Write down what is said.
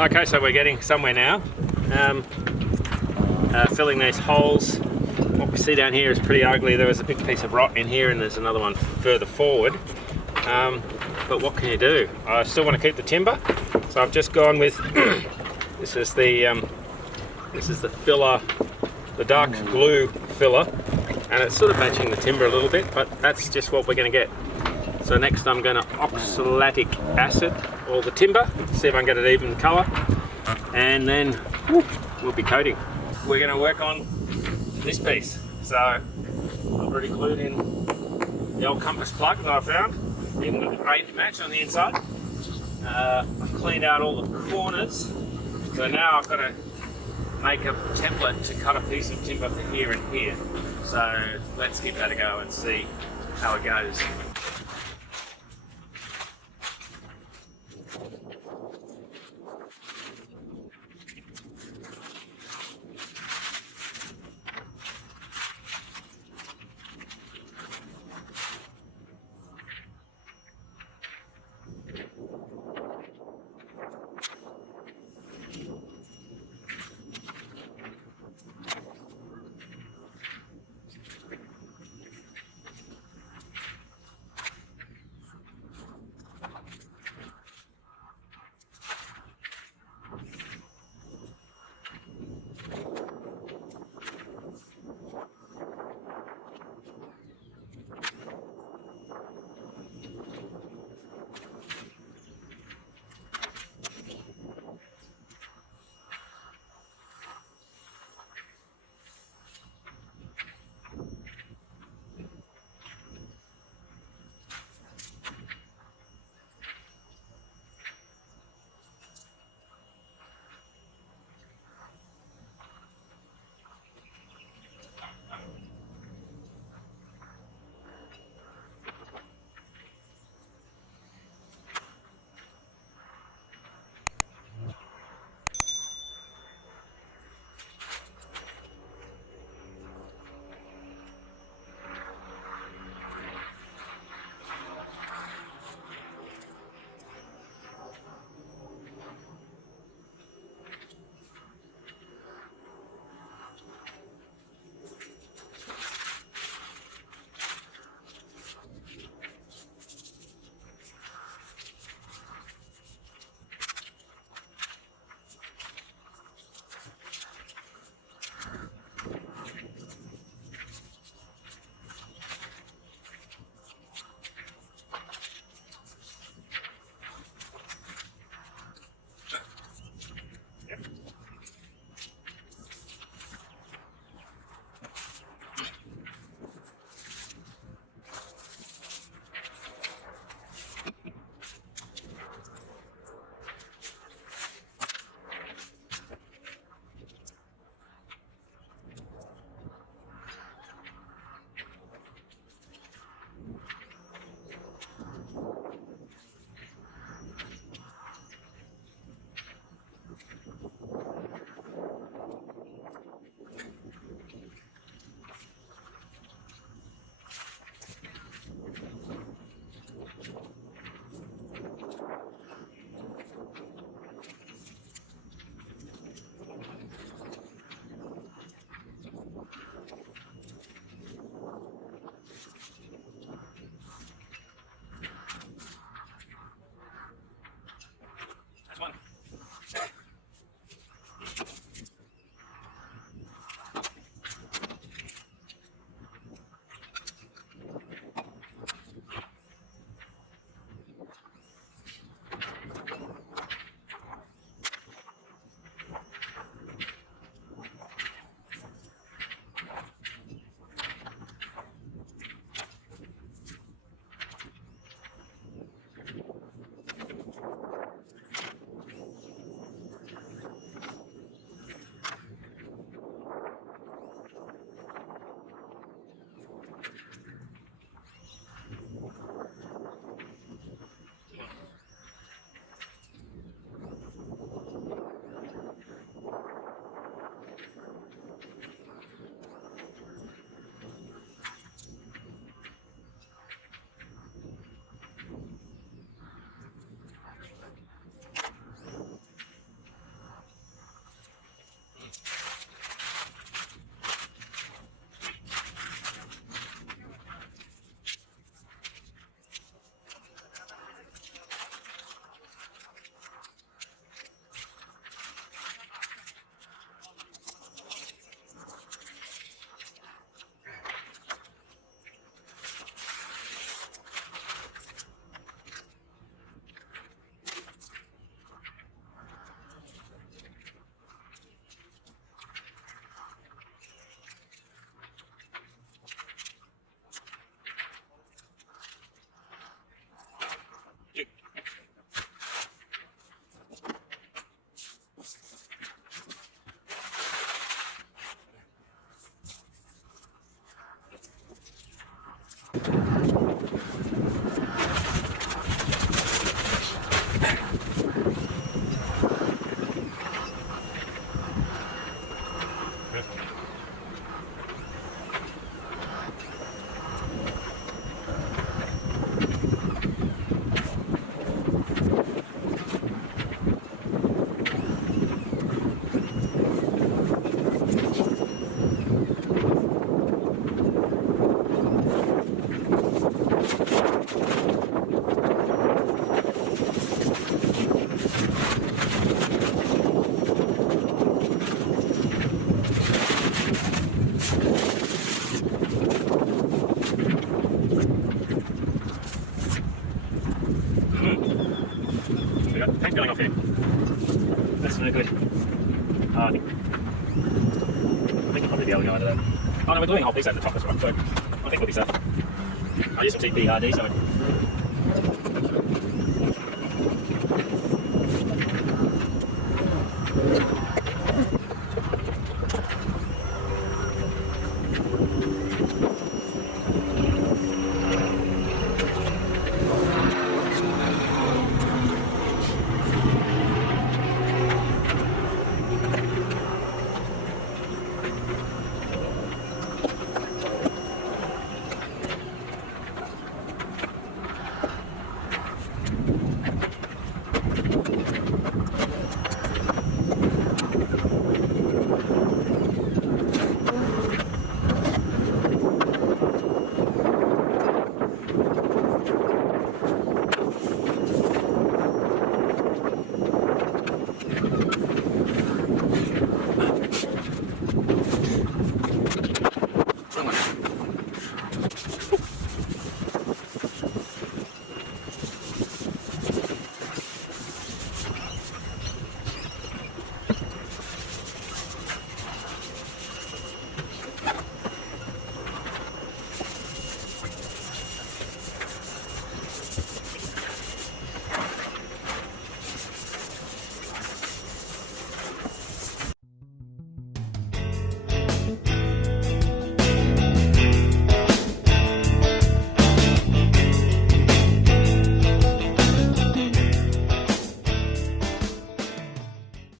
Okay, so we're getting somewhere now. Filling these holes. What we see down here is pretty ugly. There was a big piece of rock in here and there's another one further forward. But what can you do? I still want to keep the timber, so I've just gone with this is the filler, the dark glue filler, and it's sort of matching the timber a little bit, but that's just what we're going to get. So next I'm going to oxalic acid all the timber, see if I can get it even colour, and then we'll be coating. We're going to work on this piece. So I've already glued in the old compass plug that I found, even with a great match on the inside. I've cleaned out all the corners, so now I've got to make a template to cut a piece of timber for here and here. So let's give that a go and see how it goes. That's no good. I think we'll probably be able to go under that. Oh no, we're doing a whole piece at the top as well, so I think we'll be safe. I use some TPRD, so